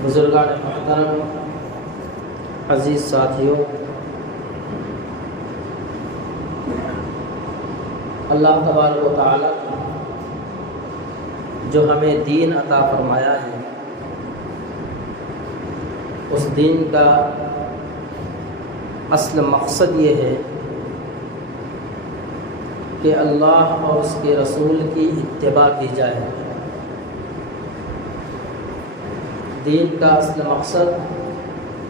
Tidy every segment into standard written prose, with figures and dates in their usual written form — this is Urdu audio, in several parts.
بزرگان محترم، عزیز ساتھیوں، اللہ تبارک و تعالیٰ جو ہمیں دین عطا فرمایا ہے، اس دین کا اصل مقصد یہ ہے کہ اللہ اور اس کے رسول کی اتباع کی جائے۔ دین کا اصل مقصد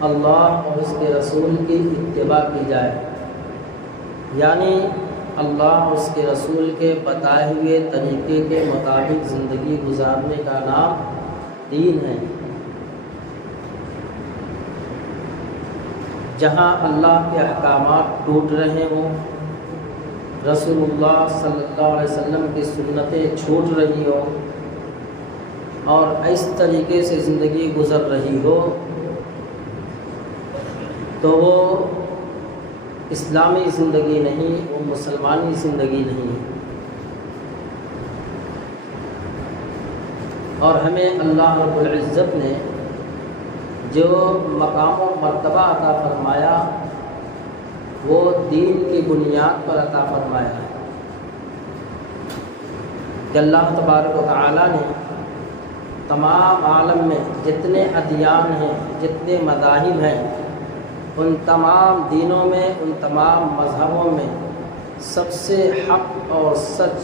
اللہ اور اس کے رسول کی اتباع کی جائے، یعنی اللہ اور اس کے رسول کے بتائے ہوئے طریقے کے مطابق زندگی گزارنے کا نام دین ہے۔ جہاں اللہ کے احکامات ٹوٹ رہے ہوں، رسول اللہ صلی اللہ علیہ وسلم کی سنتیں چھوٹ رہی ہوں اور اس طریقے سے زندگی گزر رہی ہو، تو وہ اسلامی زندگی نہیں، وہ مسلمانی زندگی نہیں ہے۔ اور ہمیں اللہ رب العزت نے جو مقام و مرتبہ عطا فرمایا وہ دین کی بنیاد پر عطا فرمایا ہے کہ اللہ تبارک و تعالیٰ نے تمام عالم میں جتنے ادیان ہیں، جتنے مذاہب ہیں، ان تمام دینوں میں، ان تمام مذہبوں میں سب سے حق اور سچ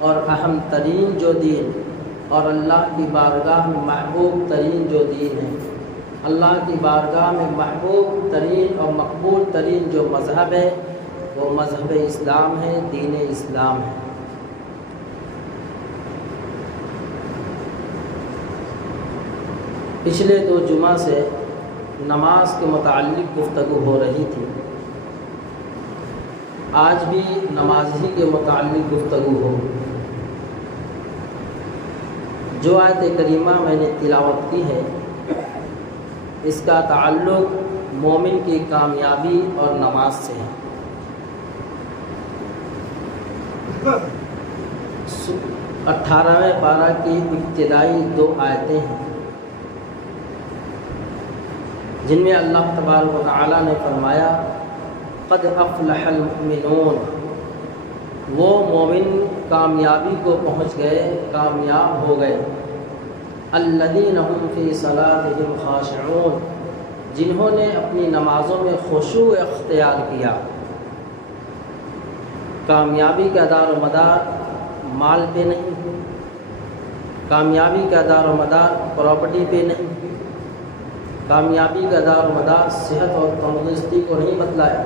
اور اہم ترین جو دین اور اللہ کی بارگاہ میں محبوب ترین جو دین ہے، اللہ کی بارگاہ میں محبوب ترین اور مقبول ترین جو مذہب ہے، وہ مذہب اسلام ہے، دین اسلام ہے۔ پچھلے 2 جمعہ سے نماز کے متعلق گفتگو ہو رہی تھی، آج بھی نماز ہی کے متعلق گفتگو ہو۔ جو آیت کریمہ میں نے تلاوت کی ہے، اس کا تعلق مومن کی کامیابی اور نماز سے ہے۔ 18ویں پارہ کی ابتدائی 2 آیتیں ہیں جن میں اللہ تبارک و تعالیٰ نے فرمایا قد افلح المؤمنون، وہ مومن کامیابی کو پہنچ گئے، کامیاب ہو گئے، الذین هم فی صلاتهم خاشعون، جنہوں نے اپنی نمازوں میں خشوع اختیار کیا۔ کامیابی کا دار و مدار مال پہ نہیں، کامیابی کا دار و مدار پراپرٹی پہ نہیں، کامیابی کا دار و مدار صحت اور تندرستی کو نہیں بتلایا،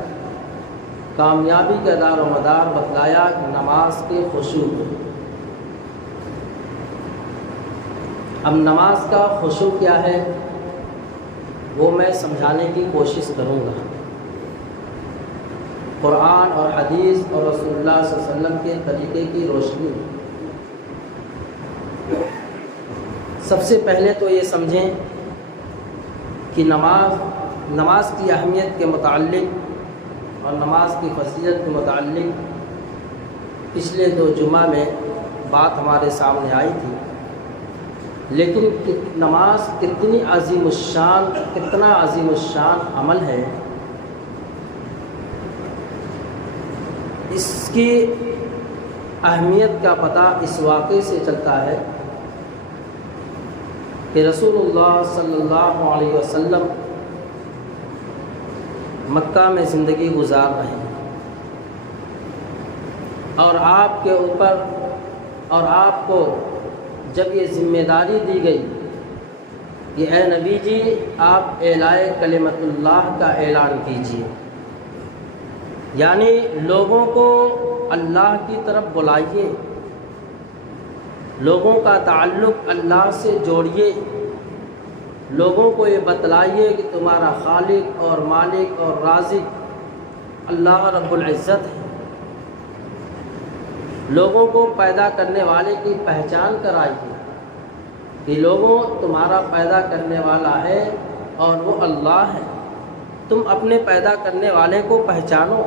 کامیابی کا دار و مدار بتلایا نماز کے خشوع کو۔ اب نماز کا خشوع کیا ہے وہ میں سمجھانے کی کوشش کروں گا، قرآن اور حدیث اور رسول اللہ صلی اللہ علیہ وسلم کے طریقے کی روشنی میں۔ سب سے پہلے تو یہ سمجھیں کہ نماز کی اہمیت کے متعلق اور نماز کی فضیلت کے متعلق پچھلے 2 جمعہ میں بات ہمارے سامنے آئی تھی، لیکن نماز کتنا عظیم الشان عمل ہے، اس کی اہمیت کا پتہ اس واقعے سے چلتا ہے کہ رسول اللہ صلی اللہ علیہ وسلم مکہ میں زندگی گزار رہے ہیں، اور آپ کے اوپر اور آپ کو جب یہ ذمہ داری دی گئی کہ اے نبی جی آپ اعلائے کلمت اللہ کا اعلان کیجیے، یعنی لوگوں کو اللہ کی طرف بلائیے، لوگوں کا تعلق اللہ سے جوڑیے، لوگوں کو یہ بتلائیے کہ تمہارا خالق اور مالک اور رازق اللہ رب العزت ہے، لوگوں کو پیدا کرنے والے کی پہچان کرائیے کہ لوگوں تمہارا پیدا کرنے والا ہے اور وہ اللہ ہے، تم اپنے پیدا کرنے والے کو پہچانو۔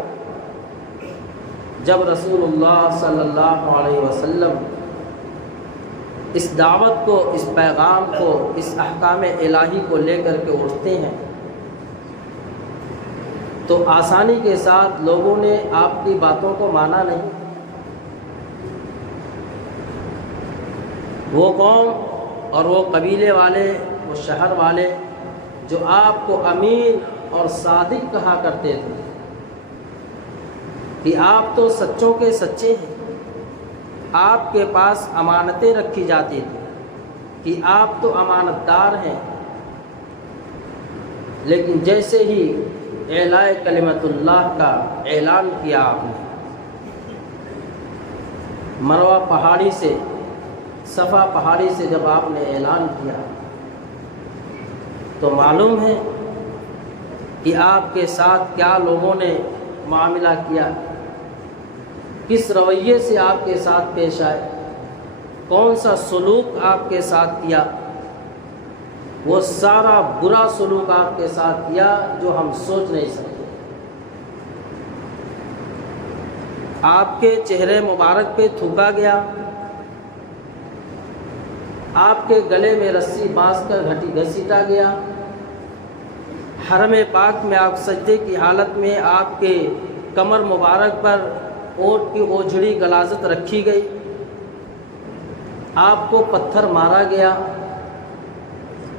جب رسول اللہ صلی اللہ علیہ وسلم اس دعوت کو، اس پیغام کو، اس احکام الہی کو لے کر کے اٹھتے ہیں تو آسانی کے ساتھ لوگوں نے آپ کی باتوں کو مانا نہیں۔ وہ قوم اور وہ قبیلے والے، وہ شہر والے جو آپ کو امین اور صادق کہا کرتے تھے کہ آپ تو سچوں کے سچے ہیں، آپ کے پاس امانتیں رکھی جاتی تھیں کہ آپ تو امانت دار ہیں، لیکن جیسے ہی اعلاء کلمت اللہ کا اعلان کیا آپ نے، مروہ پہاڑی سے، صفا پہاڑی سے جب آپ نے اعلان کیا تو معلوم ہے کہ آپ کے ساتھ کیا لوگوں نے معاملہ کیا، کس رویے سے آپ کے ساتھ پیش آئے، کون سا سلوک آپ کے ساتھ کیا۔ وہ سارا برا سلوک آپ کے ساتھ کیا جو ہم سوچ نہیں سکتے۔ آپ کے چہرے مبارک پہ تھوکا گیا، آپ کے گلے میں رسی باندھ کر گھسیٹا گیا، حرم پاک میں آپ سجدے کی حالت میں آپ کے کمر مبارک پر اونٹ کی اوجھڑی غلاظت رکھی گئی، آپ کو پتھر مارا گیا،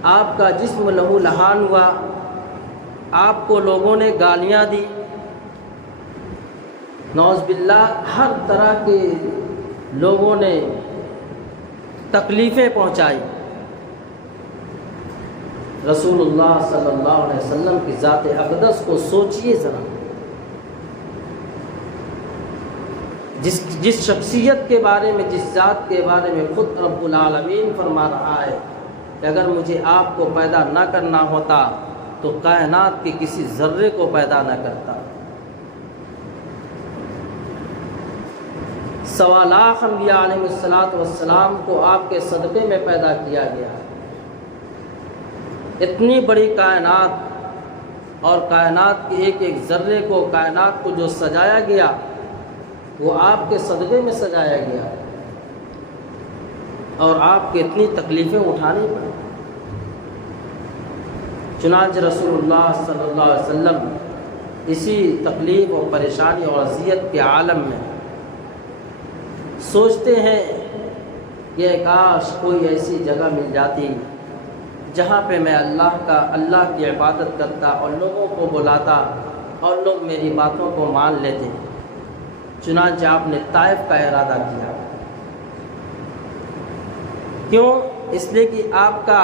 آپ کا جسم لہو لہان ہوا، آپ کو لوگوں نے گالیاں دی، نعوذ باللہ ہر طرح کے لوگوں نے تکلیفیں پہنچائی۔ رسول اللہ صلی اللہ علیہ وسلم کی ذات اقدس کو سوچئے ذرا، جس شخصیت کے بارے میں، جس ذات کے بارے میں خود رب العالمین فرما رہا ہے کہ اگر مجھے آپ کو پیدا نہ کرنا ہوتا تو کائنات کے کسی ذرے کو پیدا نہ کرتا۔ 1.25 لاکھ انبیاء علیہ السلام کو آپ کے صدقے میں پیدا کیا گیا۔ اتنی بڑی کائنات اور کائنات کے ایک ایک ذرے کو، کائنات کو جو سجایا گیا وہ آپ کے صدقے میں سجایا گیا، اور آپ کی اتنی تکلیفیں اٹھانی پڑیں۔ چنانچہ رسول اللہ صلی اللہ علیہ وسلم اسی تکلیف اور پریشانی اور اذیت کے عالم میں سوچتے ہیں کہ کاش کوئی ایسی جگہ مل جاتی جہاں پہ میں اللہ کی عبادت کرتا اور لوگوں کو بلاتا اور لوگ میری باتوں کو مان لیتے۔ چنانچہ آپ نے طائف کا ارادہ کیا۔ کیوں؟ اس لیے کہ آپ کا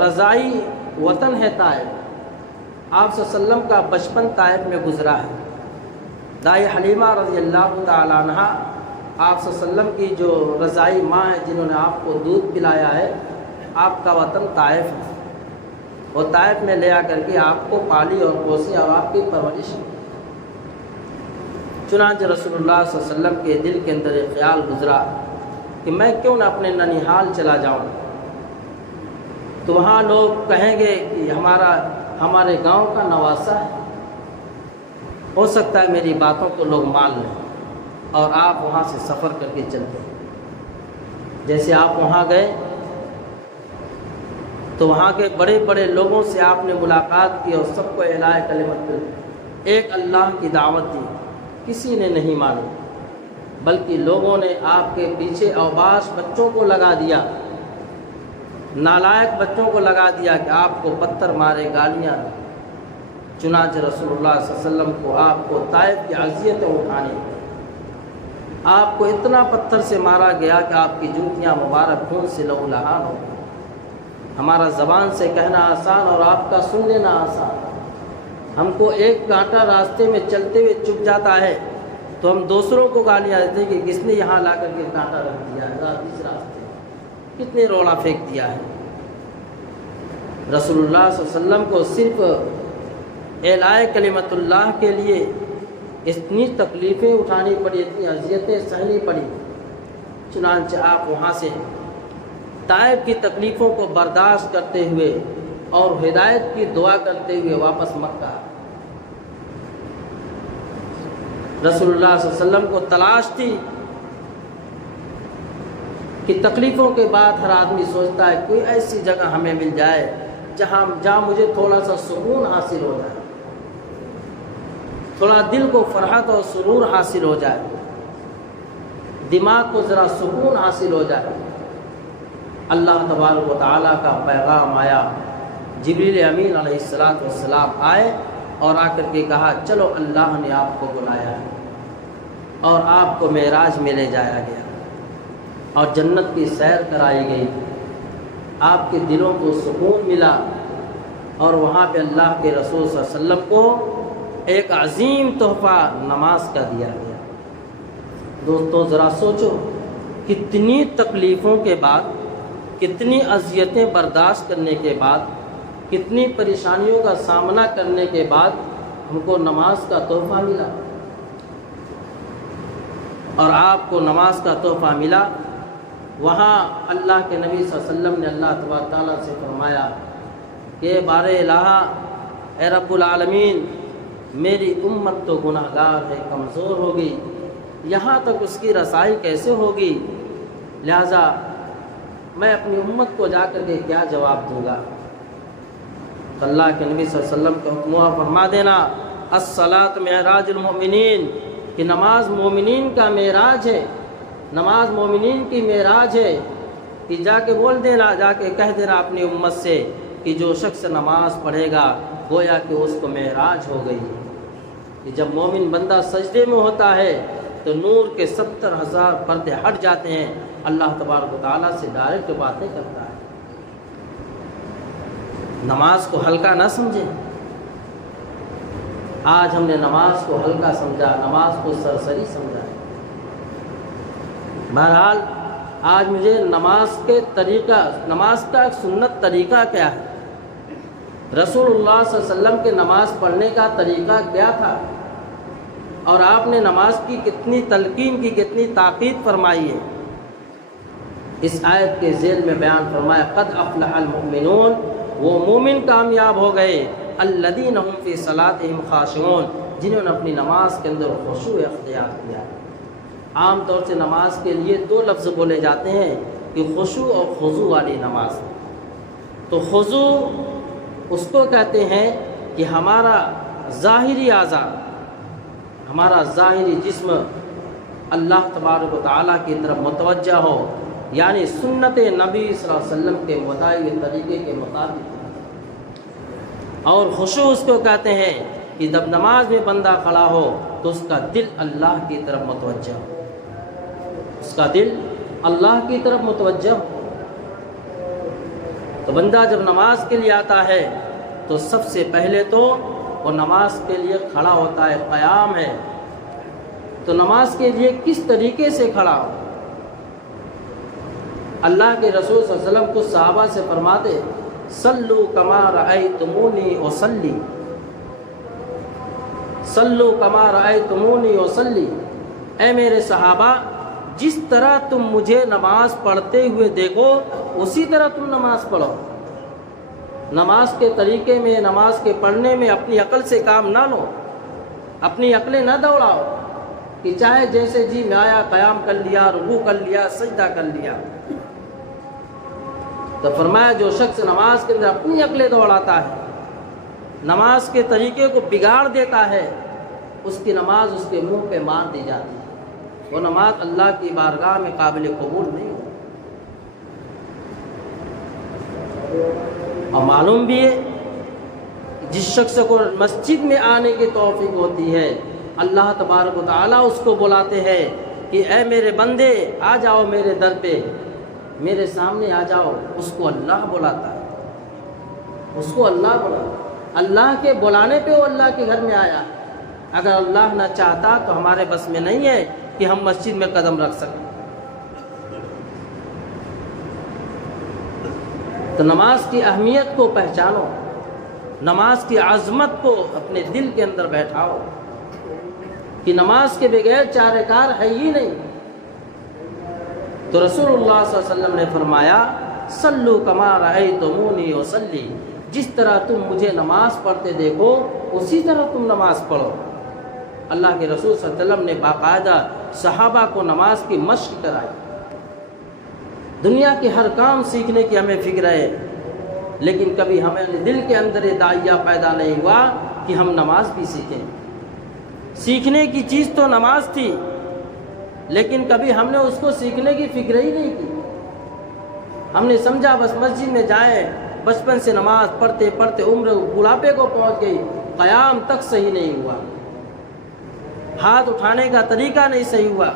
رضائی وطن ہے طائف، آپ صلی اللہ علیہ وسلم کا بچپن طائف میں گزرا ہے۔ دائی حلیمہ رضی اللہ تعالی عنہ آپ صلی اللہ علیہ وسلم کی جو رضائی ماں ہے، جنہوں نے آپ کو دودھ پلایا ہے، آپ کا وطن طائف ہے۔ وہ طائف میں لے آ کر کے آپ کو پالی اور پوسی اور آپ کی پرورش کی۔ چنانچہ رسول اللہ صلی اللہ علیہ وسلم کے دل کے اندر ایک خیال گزرا کہ میں کیوں نہ اپنے ننیحال چلا جاؤں، تو وہاں لوگ کہیں گے کہ ہمارے گاؤں کا نواسہ ہے، ہو سکتا ہے میری باتوں کو لوگ مان لیں، اور آپ وہاں سے سفر کر کے چلتے ہیں۔ جیسے آپ وہاں گئے تو وہاں کے بڑے بڑے لوگوں سے آپ نے ملاقات کی اور سب کو اعلاء کلمت ایک اللہ کی دعوت دی، کسی نے نہیں مانی، بلکہ لوگوں نے آپ کے پیچھے اوباش بچوں کو لگا دیا، نالائق بچوں کو لگا دیا کہ آپ کو پتھر مارے، گالیاں۔ چنانچہ رسول اللہ صلی اللہ علیہ وسلم کو آپ کو طائف کی اذیتیں اٹھانی، آپ کو اتنا پتھر سے مارا گیا کہ آپ کی جوتیاں مبارک خون سے لہو لہان ہو گئی۔ ہمارا زبان سے کہنا آسان اور آپ کا سن لینا آسان۔ ہم کو ایک کانٹا راستے میں چلتے ہوئے چپ جاتا ہے تو ہم دوسروں کو گالیاں دیتے ہیں کہ کس نے یہاں لا کر کے کانٹا رکھ دیا ہے، اس راستے کتنے روڑا پھینک دیا ہے۔ رسول اللہ صلی اللہ علیہ وسلم کو صرف اعلاء کلمت اللہ کے لیے اتنی تکلیفیں اٹھانی پڑی، اتنی اذیتیں سہنی پڑی۔ چنانچہ آپ وہاں سے طائف کی تکلیفوں کو برداشت کرتے ہوئے اور ہدایت کی دعا کرتے ہوئے واپس مکہ۔ رسول اللہ صلی اللہ علیہ وسلم کو تلاش تھی کہ تکلیفوں کے بعد ہر آدمی سوچتا ہے کوئی ایسی جگہ ہمیں مل جائے جہاں مجھے تھوڑا سا سکون حاصل ہو جائے، تھوڑا دل کو فرحت اور سرور حاصل ہو جائے، دماغ کو ذرا سکون حاصل ہو جائے۔ اللہ تبارک و تعالیٰ کا پیغام آیا، جبریل امین علیہ السلام آئے اور آ کر کے کہا چلو اللہ نے آپ کو بلایا ہے اور آپ کو معراج میں لے جایا گیا اور جنت کی سیر کرائی گئی، آپ کے دلوں کو سکون ملا اور وہاں پہ اللہ کے رسول صلی اللہ علیہ وسلم کو ایک عظیم تحفہ نماز کا دیا گیا۔ دوستو ذرا سوچو، کتنی تکلیفوں کے بعد، کتنی اذیتیں برداشت کرنے کے بعد، کتنی پریشانیوں کا سامنا کرنے کے بعد ہم کو نماز کا تحفہ ملا، اور آپ کو نماز کا تحفہ ملا۔ وہاں اللہ کے نبی صلی اللہ علیہ وسلم نے اللہ تبارک تعالیٰ سے فرمایا کہ بار الہ اے رب العالمین، میری امت تو گناہ گار ہے، کمزور ہوگی، یہاں تک اس کی رسائی کیسے ہوگی، لہذا میں اپنی امت کو جا کر کے کیا جواب دوں گا؟ تو اللہ کے نبی صلی اللہ علیہ وسلم کا حکم ہوا فرما دینا الصلاۃ معراج المؤمنین، کہ نماز مومنین کا معراج ہے، نماز مومنین کی معراج ہے، کہ جا کے بول دینا، جا کے کہہ دینا اپنی امت سے کہ جو شخص نماز پڑھے گا گویا کہ اس کو معراج ہو گئی ہے۔ کہ جب مومن بندہ سجدے میں ہوتا ہے تو نور کے 70,000 پردے ہٹ جاتے ہیں، اللہ تبارک و تعالیٰ سے ڈائریکٹ باتیں کرتا ہے۔ نماز کو ہلکا نہ سمجھیں۔ آج ہم نے نماز کو ہلکا سمجھا، نماز کو سرسری سمجھا۔ بہرحال آج مجھے نماز کا ایک سنت طریقہ کیا ہے، رسول اللہ صلی اللہ علیہ وسلم کے نماز پڑھنے کا طریقہ کیا تھا، اور آپ نے نماز کی کتنی تلقین کی، کتنی تاکید فرمائی ہے، اس آیت کے ذیل میں بیان فرمایا قد افلح المؤمنون، وہ مومن کامیاب ہو گئے، الذین هم فی صلاتہم خاشعون، جنہوں نے اپنی نماز کے اندر خشوع اختیار کیا۔ عام طور سے نماز کے لیے 2 لفظ بولے جاتے ہیں کہ خشوع اور خضوع والی نماز۔ تو خضوع اس کو کہتے ہیں کہ ہمارا ظاہری اعضاء، ہمارا ظاہری جسم اللہ تبارک و تعالیٰ کی طرف متوجہ ہو، یعنی سنت نبی صلی اللہ علیہ وسلم کے متعین طریقے کے مطابق۔ اور خشوع اس کو کہتے ہیں کہ جب نماز میں بندہ کھڑا ہو تو اس کا دل اللہ کی طرف متوجہ ہو، اس کا دل اللہ کی طرف متوجہ ہو۔ تو بندہ جب نماز کے لیے آتا ہے تو سب سے پہلے تو وہ نماز کے لیے کھڑا ہوتا ہے، قیام ہے۔ تو نماز کے لیے کس طریقے سے کھڑا ہو؟ اللہ کے رسول صلی اللہ علیہ وسلم کو صحابہ سے فرماتے صلو کما رأیتمونی اصلی، صلو کما رأیتمونی اصلی، اے میرے صحابہ جس طرح تم مجھے نماز پڑھتے ہوئے دیکھو اسی طرح تم نماز پڑھو۔ نماز کے طریقے میں، نماز کے پڑھنے میں اپنی عقل سے کام نہ لو، اپنی عقلیں نہ دوڑاؤ کہ چاہے جیسے جی میں آیا قیام کر لیا، رکوع کر لیا، سجدہ کر لیا۔ تو فرمایا جو شخص نماز کے اندر اپنی عقلیں دوڑاتا ہے، نماز کے طریقے کو بگاڑ دیتا ہے، اس کی نماز اس کے منہ پہ مار دی جاتی ہے، وہ نماز اللہ کی بارگاہ میں قابل قبول نہیں ہے۔ اور معلوم بھی ہے جس شخص کو مسجد میں آنے کی توفیق ہوتی ہے، اللہ تبارک و تعالیٰ اس کو بلاتے ہیں کہ اے میرے بندے آ جاؤ میرے در پہ، میرے سامنے آ جاؤ، اس کو اللہ بلاتا ہے، اس کو اللہ بلاتا، اللہ کے بلانے پہ وہ اللہ کے گھر میں آیا۔ اگر اللہ نہ چاہتا تو ہمارے بس میں نہیں ہے کہ ہم مسجد میں قدم رکھ سکیں۔ تو نماز کی اہمیت کو پہچانو، نماز کی عظمت کو اپنے دل کے اندر بیٹھاؤ کہ نماز کے بغیر چارہ کار ہے ہی نہیں۔ تو رسول اللہ صلی اللہ علیہ وسلم نے فرمایا صلو کما رأیتمونی اصلی، جس طرح تم مجھے نماز پڑھتے دیکھو اسی طرح تم نماز پڑھو۔ اللہ کے رسول صلی اللہ علیہ وسلم نے باقاعدہ صحابہ کو نماز کی مشق کرائی، دنیا کے ہر کام سیکھنے کی ہمیں فکر ہے، لیکن کبھی ہمیں دل کے اندر یہ داعیہ پیدا نہیں ہوا کہ ہم نماز بھی سیکھیں۔ سیکھنے کی چیز تو نماز تھی، لیکن کبھی ہم نے اس کو سیکھنے کی فکر ہی نہیں کی۔ ہم نے سمجھا بس مسجد میں جائیں، بچپن سے نماز پڑھتے پڑھتے عمر بڑھاپے کو پہنچ گئی، قیام تک صحیح نہیں ہوا، ہاتھ اٹھانے کا طریقہ نہیں صحیح ہوا۔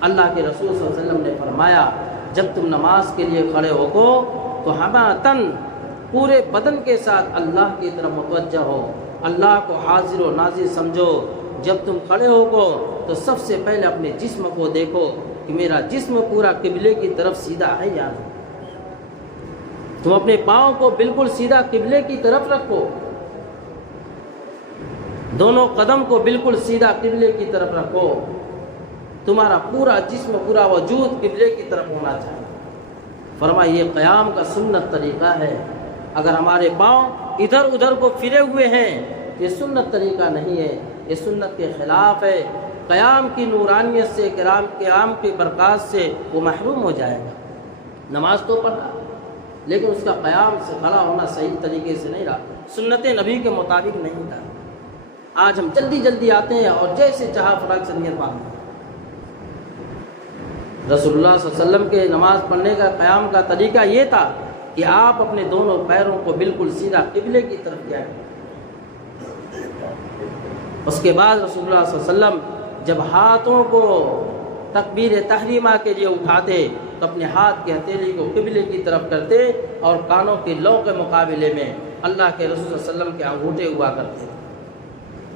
اللہ کے رسول صلی اللہ علیہ وسلم نے فرمایا جب تم نماز کے لیے کھڑے ہو گو تو ہمتاً پورے بدن کے ساتھ اللہ کی طرف متوجہ ہو، اللہ کو حاضر و ناظر سمجھو۔ جب تم کھڑے ہو گو تو سب سے پہلے اپنے جسم کو دیکھو کہ میرا جسم پورا قبلے کی طرف سیدھا ہے یا نہیں۔ تم اپنے پاؤں کو بالکل سیدھا قبلے کی طرف رکھو، دونوں قدم کو بالکل سیدھا قبلے کی طرف رکھو، تمہارا پورا جسم پورا وجود قبلے کی طرف ہونا چاہیے۔ فرمایا یہ قیام کا سنت طریقہ ہے۔ اگر ہمارے پاؤں ادھر ادھر کو پھرے ہوئے ہیں یہ سنت طریقہ نہیں ہے، یہ سنت کے خلاف ہے۔ قیام کی نورانیت سے، قیام کی برکات سے وہ محروم ہو جائے گا۔ نماز تو پڑھا لیکن اس کا قیام سے کھڑا ہونا صحیح طریقے سے نہیں رہا، سنت نبی کے مطابق نہیں رہا۔ آج ہم جلدی جلدی آتے ہیں اور جیسے چاہا فراق سے نیت باندھتے ہیں۔ رسول اللہ صلی اللہ علیہ وسلم کے نماز پڑھنے کا قیام کا طریقہ یہ تھا کہ آپ اپنے دونوں پیروں کو بالکل سیدھا قبلے کی طرف کیا کریں۔ اس کے بعد رسول اللہ صلی اللہ علیہ وسلم جب ہاتھوں کو تکبیر تحریمہ کے لیے اٹھاتے تو اپنے ہاتھ کی ہتھیلی کو قبلے کی طرف کرتے اور کانوں کے لو کے مقابلے میں اللہ کے رسول صلی اللہ علیہ وسلم کے انگوٹھے ہوا کرتے تھے۔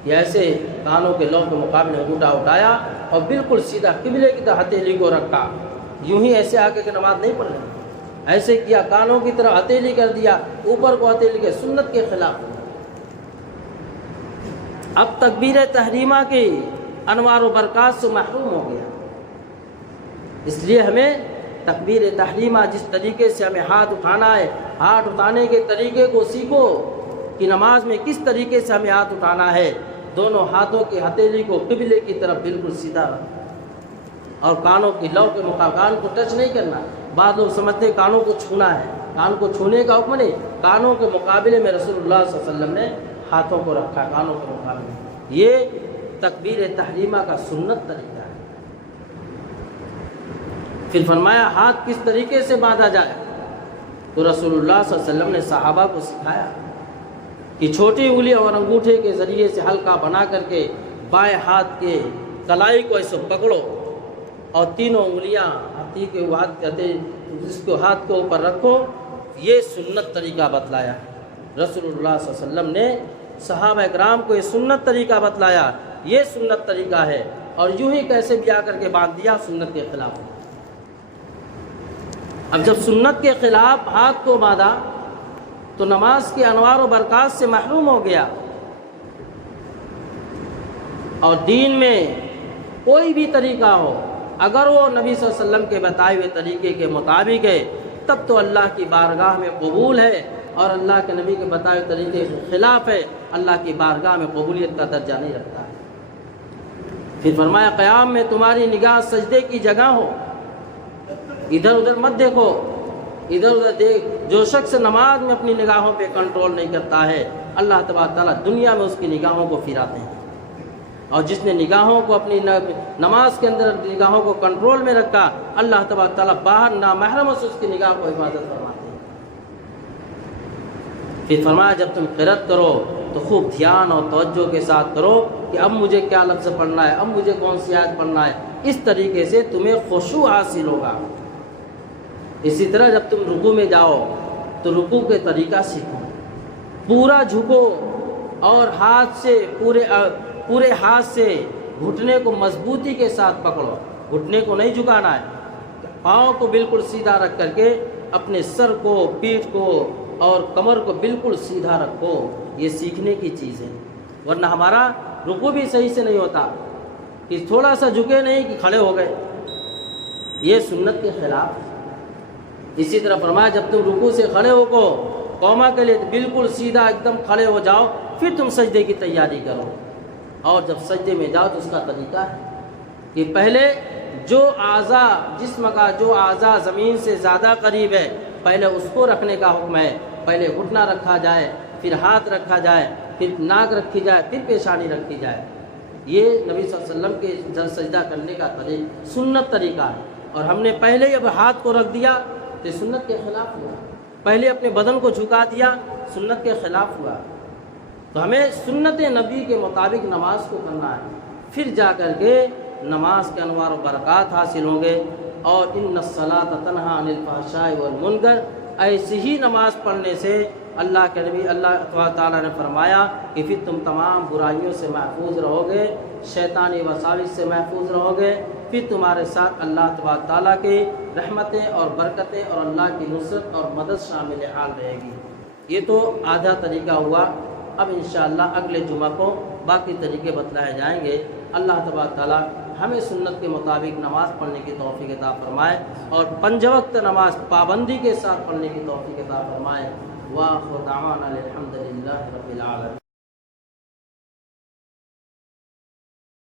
یہ ایسے کانوں کے لو کے مقابلے میں انگوٹھا اٹھایا اور بالکل سیدھا قبلے کی طرف ہتھیلی کو رکھا۔ یوں ہی ایسے آ کے نماز نہیں پڑھ رہے، ایسے کیا، کانوں کی طرف ہتھیلی کر دیا، اوپر کو ہتھیلی کے، سنت کے خلاف۔ اب تکبیر تحریمہ کی انوار و برکات سے محروم ہو گیا۔ اس لیے ہمیں تکبیر تحریمہ جس طریقے سے ہمیں ہاتھ اٹھانا ہے، ہاتھ اٹھانے کے طریقے کو سیکھو کہ نماز میں کس طریقے سے ہمیں ہاتھ اٹھانا ہے۔ دونوں ہاتھوں کی ہتھیلی کو قبلے کی طرف بالکل سیدھا رکھو اور کانوں کی لو کے مقابلے، کان کو ٹچ نہیں کرنا۔ بعض لوگ سمجھتے ہیں کانوں کو چھونا ہے، کان کو چھونے کا حکم نہیں، کانوں کے مقابلے میں رسول اللہ صلی اللہ علیہ وسلم نے ہاتھوں کو رکھا، کانوں کے مقابلے میں۔ یہ تکبیر تحریمہ کا سنت طریقہ ہے۔ پھر فرمایا ہاتھ کس طریقے سے باندھا جائے، تو رسول اللہ صلی اللہ علیہ وسلم نے صحابہ کو سکھایا کہ چھوٹی انگلی اور انگوٹھے کے ذریعے سے ہلکا بنا کر کے بائیں ہاتھ کے کلائی کو ایسے پکڑو اور تینوں انگلیاں جس کو ہاتھ کے اوپر رکھو۔ یہ سنت طریقہ بتلایا رسول اللہ صلی اللہ علیہ وسلم نے صحابہ اکرام کو، یہ سنت طریقہ بتلایا، یہ سنت طریقہ ہے۔ اور یوں ہی کیسے بھی آ کر کے باندھ دیا، سنت کے خلاف۔ اب جب سنت کے خلاف ہاتھ کو باندھا تو نماز کے انوار و برکات سے محروم ہو گیا۔ اور دین میں کوئی بھی طریقہ ہو، اگر وہ نبی صلی اللہ علیہ وسلم کے بتائے ہوئے طریقے کے مطابق ہے تب تو اللہ کی بارگاہ میں قبول ہے، اور اللہ کے نبی کے بتائے ہوئے طریقے کے خلاف ہے، اللہ کی بارگاہ میں قبولیت کا درجہ نہیں رکھتا ہے۔ پھر فرمایا قیام میں تمہاری نگاہ سجدے کی جگہ ہو، ادھر ادھر مت دیکھو، ادھر ادھر دیکھ۔ جو شخص نماز میں اپنی نگاہوں پہ کنٹرول نہیں کرتا ہے اللہ تبارک تعالیٰ دنیا میں اس کی نگاہوں کو پھراتے ہیں، اور جس نے نگاہوں کو اپنی نماز کے اندر نگاہوں کو کنٹرول میں رکھا اللہ تبارک تعالیٰ باہر نامحرم سے اس کی نگاہ کو حفاظت فرماتے ہیں۔ پھر فرمایا جب تم قرأت کرو تو خوب دھیان اور توجہ کے ساتھ کرو کہ اب مجھے کیا لفظ پڑھنا ہے، اب مجھے کون سی آیت پڑھنا ہے۔ اس طریقے سے تمہیں خشوع حاصل ہوگا۔ اسی طرح جب تم رکوع میں جاؤ تو رکوع کے طریقہ سیکھو، پورا جھکو اور ہاتھ سے پورے ہاتھ سے گھٹنے کو مضبوطی کے ساتھ پکڑو، گھٹنے کو نہیں جھکانا ہے، پاؤں کو بالکل سیدھا رکھ کر کے اپنے سر کو، پیٹھ کو اور کمر کو بالکل سیدھا رکھو۔ یہ سیکھنے کی چیز ہے، ورنہ ہمارا رکوع بھی صحیح سے نہیں ہوتا کہ تھوڑا سا جھکے نہیں کہ کھڑے ہو گئے، یہ سنت کے خلاف۔ اسی طرح فرمایا جب تم رکوع سے کھڑے ہو کو قوما کے لیے بالکل سیدھا ایک دم کھڑے ہو جاؤ، پھر تم سجدے کی تیاری کرو۔ اور جب سجدے میں جاؤ تو اس کا طریقہ ہے کہ پہلے جو اعضا جسم کا جو اعضا زمین سے زیادہ قریب ہے پہلے اس کو رکھنے کا حکم ہے. پہلے گھٹنا رکھا جائے، پھر ہاتھ رکھا جائے، پھر ناک رکھی جائے، پھر پیشانی رکھی جائے. یہ نبی صلی اللہ علیہ وسلم کے سجدہ کرنے کا سنت طریقہ ہے. اور ہم نے پہلے ہی اب ہاتھ کو رکھ دیا تو سنت کے خلاف ہوا. پہلے اپنے بدن کو جھکا دیا، سنت کے خلاف ہوا. تو ہمیں سنت نبی کے مطابق نماز کو کرنا ہے، پھر جا کر کے نماز کے انوار و برکات حاصل ہوں گے. اور ان الصلاۃ تنہا عن الفحشاء والمنکر، ایسی ہی نماز پڑھنے سے اللہ کے نبی اللہ تعالیٰ نے فرمایا کہ پھر تم تمام برائیوں سے محفوظ رہو گے، شیطانی وساوس سے محفوظ رہو گے. پھر تمہارے ساتھ اللہ تبارک تعالیٰ کی رحمتیں اور برکتیں اور اللہ کی نصرت اور مدد شامل حال رہے گی. یہ تو آدھا طریقہ ہوا. اب انشاءاللہ اگلے جمعہ کو باقی طریقے بتلائے جائیں گے. اللہ تبارک تعالیٰ ہمیں سنت کے مطابق نماز پڑھنے کی توفیق عطا فرمائے اور 5 وقت نماز پابندی کے ساتھ پڑھنے کی توفیق عطا فرمائے. وآخر دعوانا الحمد للہ رب العالمین.